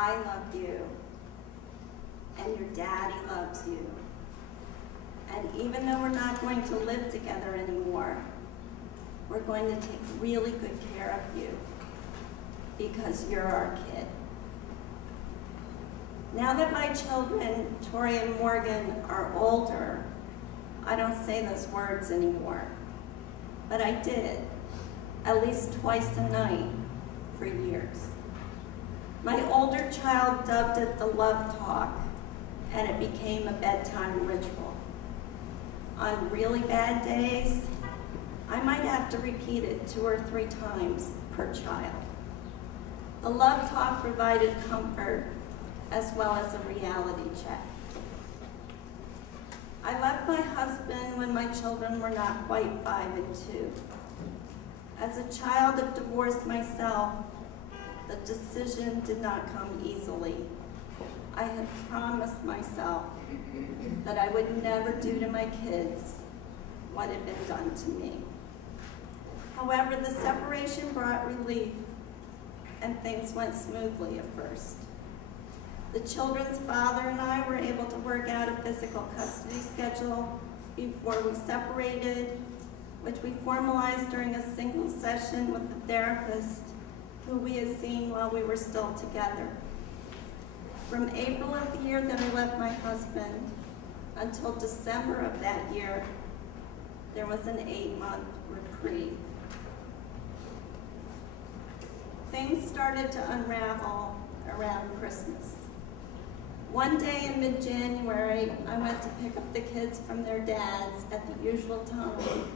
I love you, and your daddy loves you. And even though we're not going to live together anymore, we're going to take really good care of you because you're our kid. Now that my children, Tori and Morgan, are older, I don't say those words anymore. But I did, at least twice a night for years. My older child dubbed it the love talk, and it became a bedtime ritual. On really bad days, I might have to repeat it 2 or 3 times per child. The love talk provided comfort as well as a reality check. I left my husband when my children were not quite 5 and 2. As a child of divorce myself, the decision did not come easily. I had promised myself that I would never do to my kids what had been done to me. However, the separation brought relief, and things went smoothly at first. The children's father and I were able to work out a physical custody schedule before we separated, which we formalized during a single session with the therapist who we had seen while we were still together. From April of the year that I left my husband until December of that year, there was an 8-month reprieve. Things started to unravel around Christmas. One day in mid-January, I went to pick up the kids from their dads at the usual time,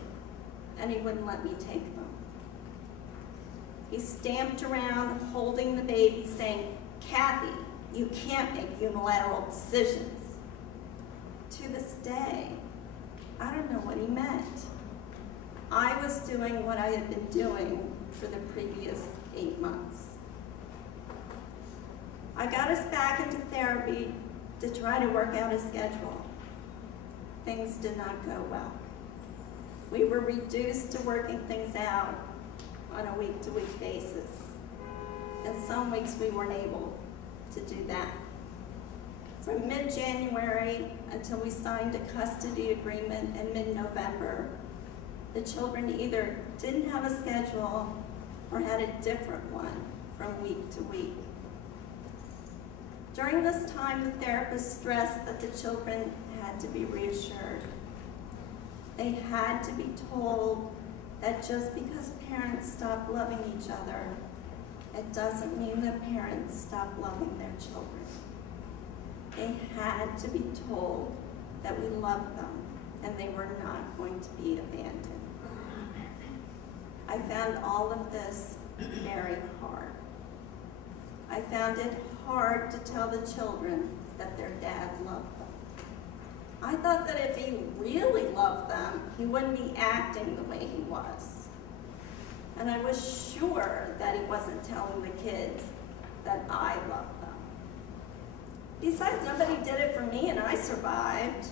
and he wouldn't let me take them. He stamped around holding the baby saying, "Kathy, you can't make unilateral decisions." To this day, I don't know what he meant. I was doing what I had been doing for the previous 8 months. I got us back into therapy to try to work out a schedule. Things did not go well. We were reduced to working things out on a week-to-week basis. And some weeks we weren't able to do that. From mid-January until we signed a custody agreement in mid-November, the children either didn't have a schedule or had a different one from week to week. During this time, the therapist stressed that the children had to be reassured. They had to be told that just because parents stop loving each other, it doesn't mean that parents stop loving their children. They had to be told that we loved them and they were not going to be abandoned. I found all of this very hard. I found it hard to tell the children that their dad loved them. I thought that if he really loved them, he wouldn't be acting the way he was. And I was sure that he wasn't telling the kids that I loved them. Besides, nobody did it for me and I survived.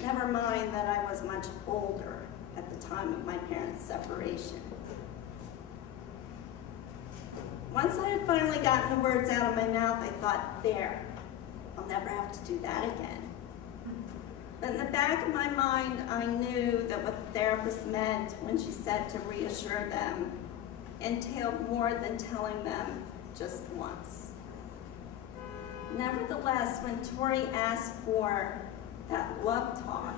Never mind that I was much older at the time of my parents' separation. Once I had finally gotten the words out of my mouth, I thought, there, I'll never have to do that again. But in the back of my mind, I knew that what the therapist meant when she said to reassure them entailed more than telling them just once. Nevertheless, when Tori asked for that love talk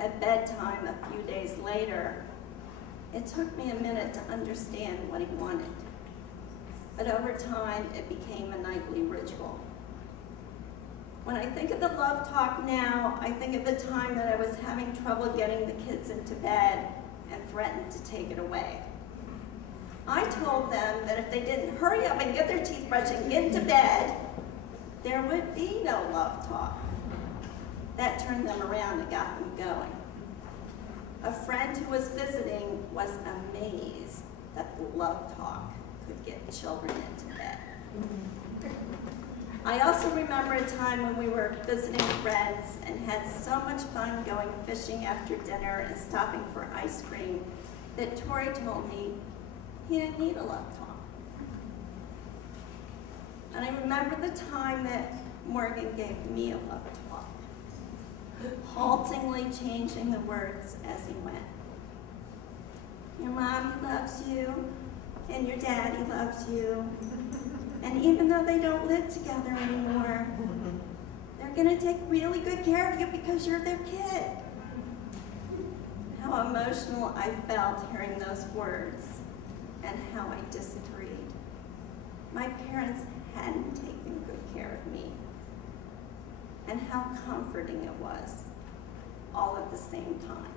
at bedtime a few days later, it took me a minute to understand what he wanted. But over time, it became a nightly ritual. When I think of the love talk now, I think of the time that I was having trouble getting the kids into bed and threatened to take it away. I told them that if they didn't hurry up and get their teeth brushed and get into bed, there would be no love talk. That turned them around and got them going. A friend who was visiting was amazed that the love talk could get children into bed. I also remember a time when we were visiting friends and had so much fun going fishing after dinner and stopping for ice cream that Tori told me he didn't need a love talk. And I remember the time that Morgan gave me a love talk, haltingly changing the words as he went. Your mommy loves you, and your daddy loves you, and even though they don't live together anymore, they're gonna take really good care of you because you're their kid. How emotional I felt hearing those words, and how I disagreed. My parents hadn't taken good care of me, and how comforting it was, all at the same time.